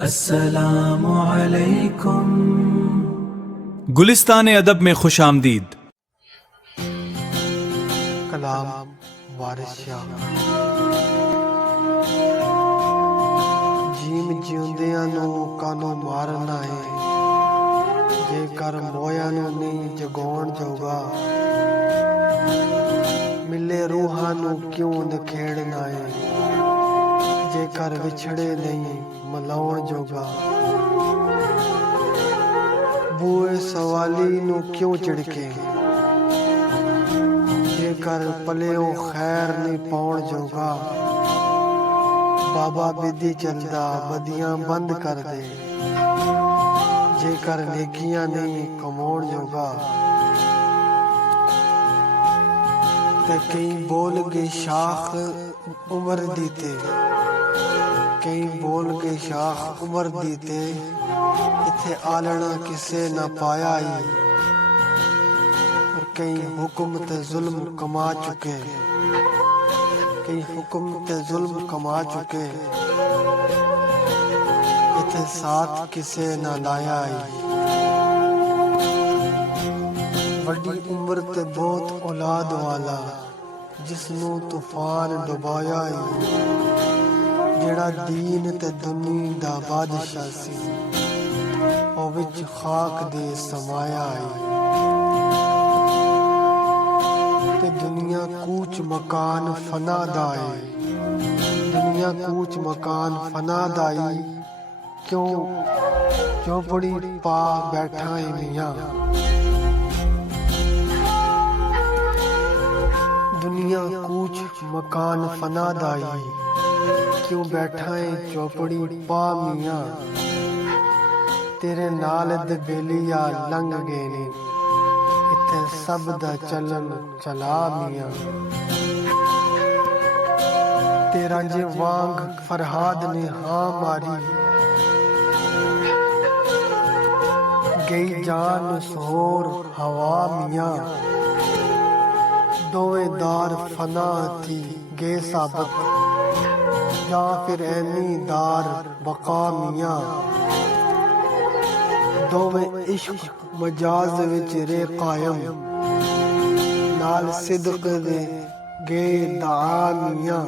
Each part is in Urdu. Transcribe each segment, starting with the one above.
السلام علیکم۔ گلستان ادب میں خوش آمدید۔ کلام وارث شاہ۔ ਜੀਮ ਜਿਉਂਦਿਆਂ ਨੂੰ ਕਾਨੂੰ ਮਾਰਨਾ ਏ, ਜੇਕਰ ਮੋਇਆਂ ਨੂੰ ਨਹੀਂ ਜਗਾਉਣ ਜੋਗਾ, ਮਿਲੇ ਰੂਹਾਂ ਨੂੰ ਕਿਉਂ ਨਿਖੇੜਨਾ ਏ, ਜੇਕਰ ਵਿਛੜੇ ਨਹੀਂ ਮਲਾਉਣ ਜੋਗਾ, ਬੂਏ ਸਵਾਲੀ ਨੂੰ ਕਿਉਂ ਝਿੜਕੇ, ਜੇਕਰ ਪਲਿਓ ਖੈਰ ਨਹੀਂ ਪਾਉਣ ਜੋਗਾ, ਬਾਬਾ ਬਿੱਦੀ ਚੱਲਦਾ ਬਦੀਆਂ ਬੰਦ ਕਰ ਦੇ, ਜੇਕਰ ਨੇਕੀਆਂ ਨਹੀਂ ਕਮਾਉਣ ਜੋਗਾ। ਤੇ ਕਈ ਬੋਲ ਗਏ ਸ਼ਾਖ ਉਮਰ ਦੀ ਤੇ, ਕਈ ਬੋਲ ਗਏ ਸ਼ਾਖ ਉਮਰ ਦੀ ਤੇ, ਇੱਥੇ ਆਲਣਾ ਕਿਸੇ ਨਾ ਪਾਇਆ ਈ। اور کئی حکم تے ظلم کما چکے، کئی حکم تے ظلم کما چکے، اتھے ساتھ کسے نہ لایا ای۔ وڈی عمر تے بہت اولاد والا، جس نو طوفان ڈبایا ای، جڑا دین تے دنیا دا بادشاہ سی، او وچ خاک دے سمایا ای۔ دنیا کوچ مکان فنا دائی، دنیا کوچ مکان فنا دائی، کیوں چوپڑی پا بیٹھا ہے میاں۔ دنیا کوچ مکان فنا دائی، کیوں بیٹھا ہے چوپڑی پا میاں۔ تیرے نال دے بیلیا لنگ گئے نے، سب دا چلن چلا میاں۔ تیرا جے وانگ فرہاد نے ہاں ماری، گئی جان سہور ہوا میاں۔ دوئے دار فنا تھی گے ثابت، یا پھر اینی دار بقا میاں۔ دوئے عشق مجاز وچ رے قائم، نال صدق دے گے دعا میاں۔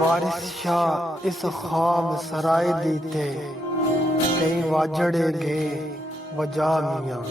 وارث شاہ اس خواب سرائے دیتے، کئی واجڑے گے وجہ میاں۔